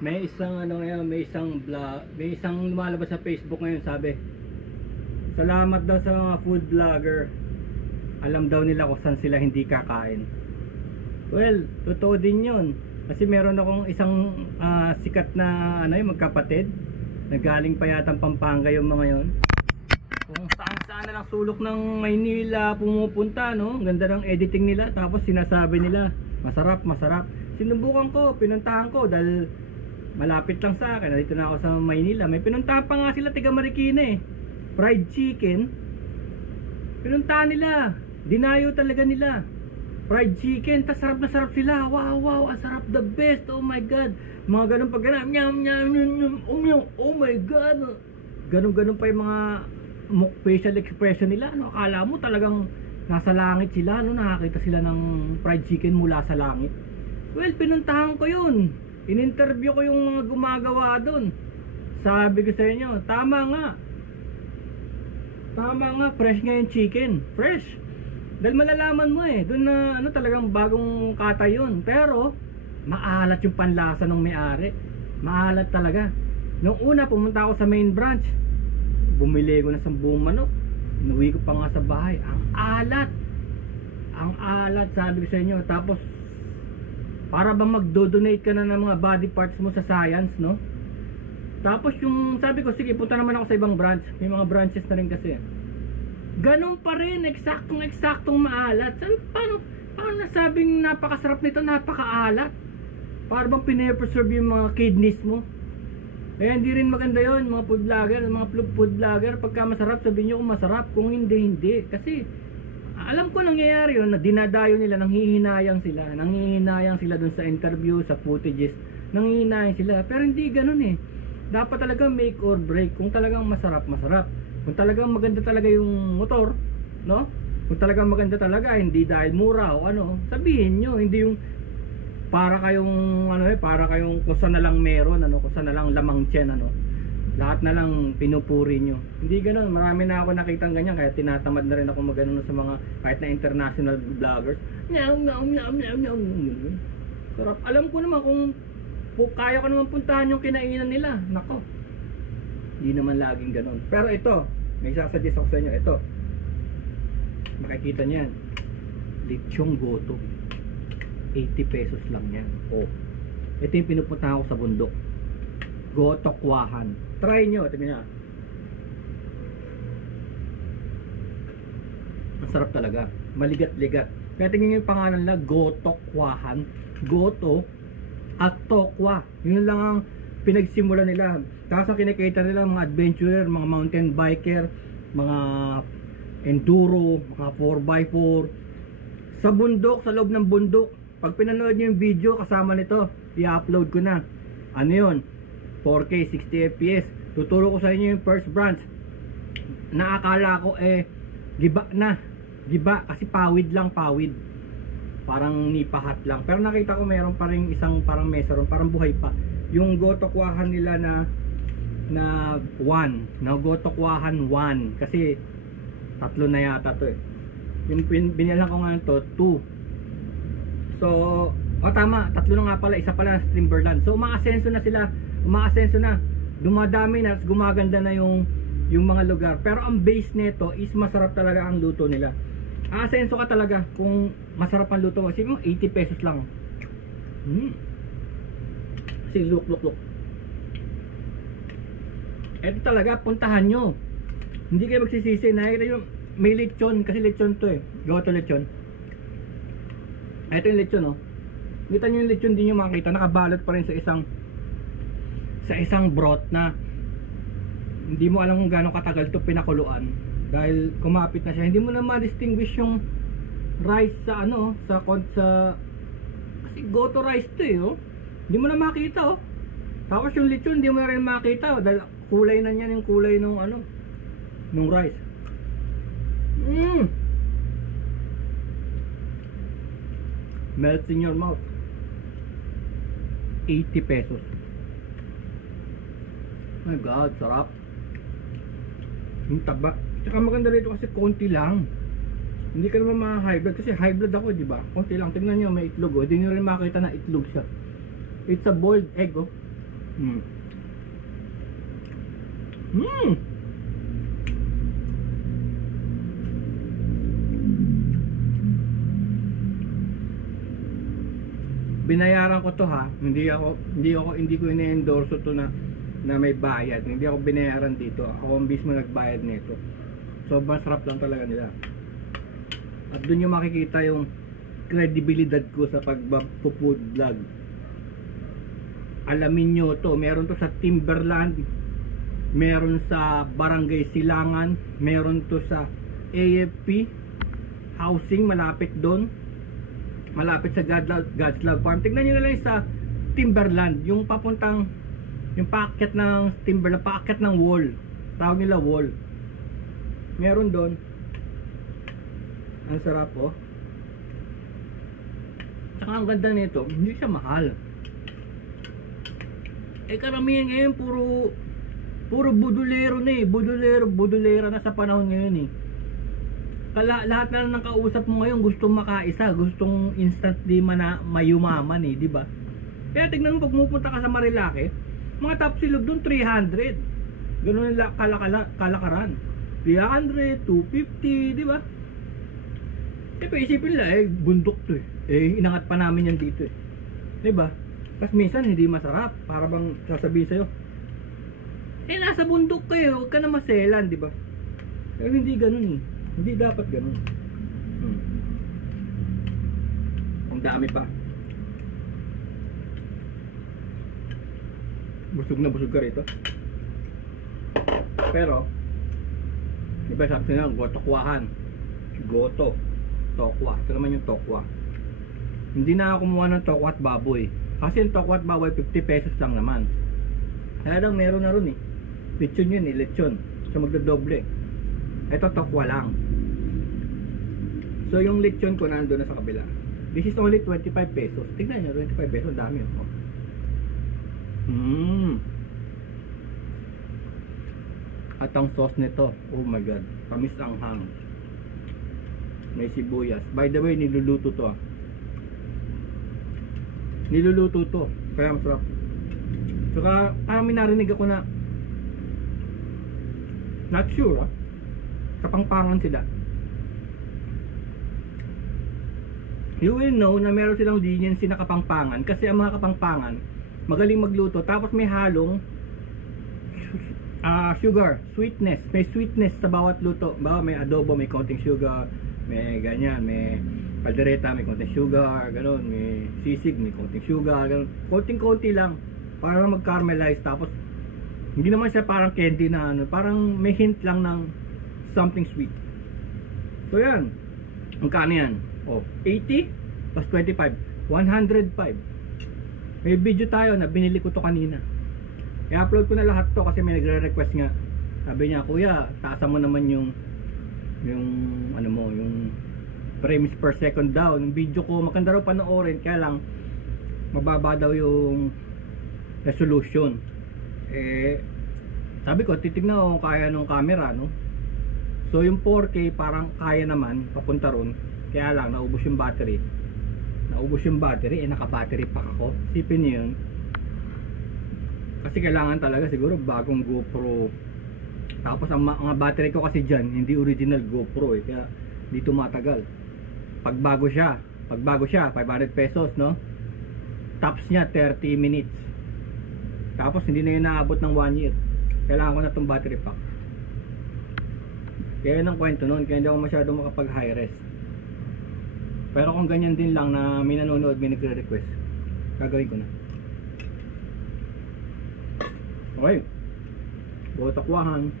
May isang ano ngayon, may isang vlog, may isang lumalabas sa Facebook ngayon, sabi, salamat daw sa mga food vlogger. Alam daw nila kung saan sila hindi kakain. Well, totoo din 'yun. Kasi meron akong isang sikat na ano, yung magkapatid. Nagaling pa yata Pampanga yung mga 'yon. Kung saan na lang sulok ng Maynila pumupunta, no? Ang ganda ng editing nila, tapos sinasabi nila, masarap, masarap. Sinubukan ko, pinuntahan ko dahil malapit lang sa akin. Dito na ako sa Maynila. May pinuntahan pa nga sila, tiga Marikina eh. Fried chicken. Pinuntahan nila. Dinayo talaga nila. Fried chicken, tas sarap na sarap sila. Wow, wow, ang sarap, the best. Oh my god. Mga ganun pag ganun. Nyam, nyam, nyam, nyam. Oh my god. Ganun-ganun pa yung mga facial expression nila. Ano, akala mo talagang nasa langit sila, no? Nakakita sila ng fried chicken mula sa langit. Well, pinuntahan ko yun. In-interview ko yung mga gumagawa doon. Sabi ko sa inyo, tama nga. Tama nga, fresh nga yung chicken. Fresh. Dahil malalaman mo eh, doon na ano, talagang bagong kata yun. Pero, maalat yung panlasa ng may-ari. Maalat talaga. Nung una, pumunta ako sa main branch. Bumili ko na sa buong manok. Inuwi ko pa nga sa bahay. Ang alat. Ang alat, sabi ko sa inyo. Tapos, para ba magdo-donate ka na ng mga body parts mo sa science, no? Tapos yung sabi ko, sige, punta naman ako sa ibang branch. May mga branches na rin kasi. Ganun pa rin, eksaktong maalat. Sabi, paano nasabing napakasarap nito, napakaalat? Para bang pine-preserve yung mga kidneys mo? Eh, hindi rin maganda yun, mga food vlogger. Mga food vlogger, pagka masarap, sabihin nyo kung masarap. Kung hindi, hindi. Kasi, alam ko nangyayari yun, na dinadayo nila, nanghihinayang sila dun sa interview, sa footages, nanghihinayang sila, pero hindi ganun eh. Dapat talaga make or break. Kung talagang masarap, masarap. Kung talagang maganda talaga yung motor, no? Kung talagang maganda talaga, hindi dahil mura o ano, sabihin nyo, hindi yung para kayong ano eh, para kayong kung saan na lang meron, ano, kung saan na lang lamang tiyan, ano. Lahat na lang pinupuri nyo. Hindi ganoon. Marami na ako nakitang ganyan, kaya tinatamad na rin ako magano sa mga kahit na international vloggers. Sarap. Alam ko naman kung kaya ko naman puntahan yung kinainan nila. Nako. Hindi naman laging ganoon. Pero ito, may sasuggest ako sa inyo. Ito. Makikita niyan. Lechong goto. 80 pesos lang yan. Oh. Ito yung pinupuntahan ko sa bundok. Gotokwahan. Try nyo, tingnan nyo. Ang sarap talaga. Maligat-ligat. Kaya tingnan nyo yung pangalan nila, Gotokwahan. Goto at tokwa. Yun lang ang pinagsimula nila. Tapos ang kinikita nila mga adventurer, mga mountain biker, mga enduro, mga 4x4. Sa bundok, sa loob ng bundok. Pag pinanood nyo yung video kasama nito, i-upload ko na. Ano yun? 4K 60 fps. Tuturo ko sa inyo yung first branch. Naakala ko eh giba na. Giba kasi pawid lang, pawid. Parang nipahat lang. Pero nakita ko mayroon pa rin isang parang mesa ron, parang buhay pa. Yung gotokwahan nila na 1. Na gotokwahan 1 kasi tatlo na yata to eh. Yung binilan ko ngayon to 2. So, tama, tatlo na nga pala, isa pala na Timberland. So, umaasenso na sila. Umaasenso na, dumadami na, gumaganda na yung mga lugar. Pero ang base nito is masarap talaga ang luto nila. Aasenso ka talaga kung masarap ang luto. Kasi 80 pesos lang. Kasi look. Ito talaga, puntahan nyo. Hindi kayo magsisisi. Nakikita yung may lechon, kasi lechon to eh. Gawa to lechon. Ito yung lechon, oh. Kita nyo yung lechon, din nyo makita. Nakabalot pa rin sa isang broth na hindi mo alam kung gaano katagal to pinakuluan dahil kumapit na siya. Hindi mo na ma-distinguish yung rice sa ano, sa kasi goto rice to eh, oh. Hindi mo na makita, oh. Tapos yung lechon hindi mo na rin makita, oh, dahil kulay na niyan yung kulay nung ano, nung rice. Melts in your mouth. 80 pesos. My God, sarap. Yung taba. Tsaka maganda rito kasi konti lang. Hindi ka naman ma-high blood kasi high blood ako, di ba? Konti lang. Tingnan nyo, may itlog, oh. Hindi nyo rin makita na itlog siya. It's a boiled egg, oh. Mm. Mm. Binayaran ko to ha. Hindi ko ine-endorse to na may bayad. Hindi ako binayaran dito. Ako ang mismo nagbayad nito. Sobrang sarap lang talaga nila. At doon yung makikita yung kredibilidad ko sa pag-food vlog. Alamin nyo to, meron to sa Timberland, meron sa Barangay Silangan, meron to sa AFP housing malapit doon, malapit sa God's Love Farm. Tignan nyo na lang sa Timberland, yung papuntang yung paakyat ng Timberland, paakyat ng wall, tawag nila wall, meron doon. Ang sarap oh. Tsaka ang ganda nito, hindi siya mahal. Eh karamihan ngayon puro budulero na eh. Budulera na sa panahon ngayon eh. Lahat na ng kausap mo ngayon gustong makaisa, gustong instantly mayumaman eh, di ba? Kaya tignan mo pag pupunta ka sa Marilake, mga top silog doon 300. Ganoon lang kalakaran. 300, 250, di ba? Eh isipin nila eh, bundok to eh. Eh inangat pa namin yan dito eh. Di ba? Tapos minsan hindi masarap, para bang sasabihin sa'yo, eh nasa bundok kayo, huwag ka na maselan, di ba? Pero hindi ganun eh. Hindi dapat ganun. Ang dami pa. Busog na busog ka rito. Pero di ba sabi nila, gotokwahan. Goto. Tokwa. Ito naman yung tokwa. Hindi na ako kumuha ng tokwa at baboy. Kasi yung tokwa at baboy 50 pesos lang naman. Kaya lang meron na ron eh. Lechon yun eh, lechon. So magdodoble. Ito tokwa lang. So yung lechon ko nandun na sa kabila. This is only 25 pesos. Tignan nyo, 25 pesos, dami oh. At ang sauce nito, oh my god, tamis ang hang. May sibuyas. By the way, niluluto to ah. Niluluto to, kaya masarap. Saka may narinig ako na not sure ah, Kapangpangan sila. You will know na meron silang leniency na Kapangpangan kasi ang mga Kapangpangan magaling magluto, tapos may halong sugar, sweetness. May sweetness sa bawat luto. Bawa may adobo, may konting sugar, may ganyan, may paldereta, may konting sugar, gano'n, may sisig, may konting sugar, gano'n. Konting-konti lang para mag-caramelize, tapos hindi naman siya parang candy na ano, parang may hint lang ng something sweet. So yan, magkano yan? Oh, 80 plus 25, 105. May video tayo na binili ko to kanina. I-upload ko na lahat to kasi may nagre-request nga. Sabi niya, kuya, taasan mo naman yung ano mo, yung frames per second daw. Yung video ko, maganda raw panoorin, kaya lang mababa daw yung resolution. Eh, sabi ko, titignan ko kaya nung camera, no? So yung 4K parang kaya naman, papunta ron. Kaya lang, naubos yung battery. Naka-battery pack ako. Sipin niyo yun. Kasi kailangan talaga siguro bagong GoPro. Tapos ang mga battery ko kasi dyan, hindi original GoPro eh. Kaya di tumatagal. Pag bago siya 500 pesos, no? Tops niya 30 minutes. Tapos hindi na yun naabot ng 1 year. Kailangan ko na itong battery pack. Kaya yun ang kwento nun. Kaya hindi ako masyado makapag high res. Pero kung ganyan din lang na may nanonood, may nagre-request, gagawin ko na. Okay, butakwahan.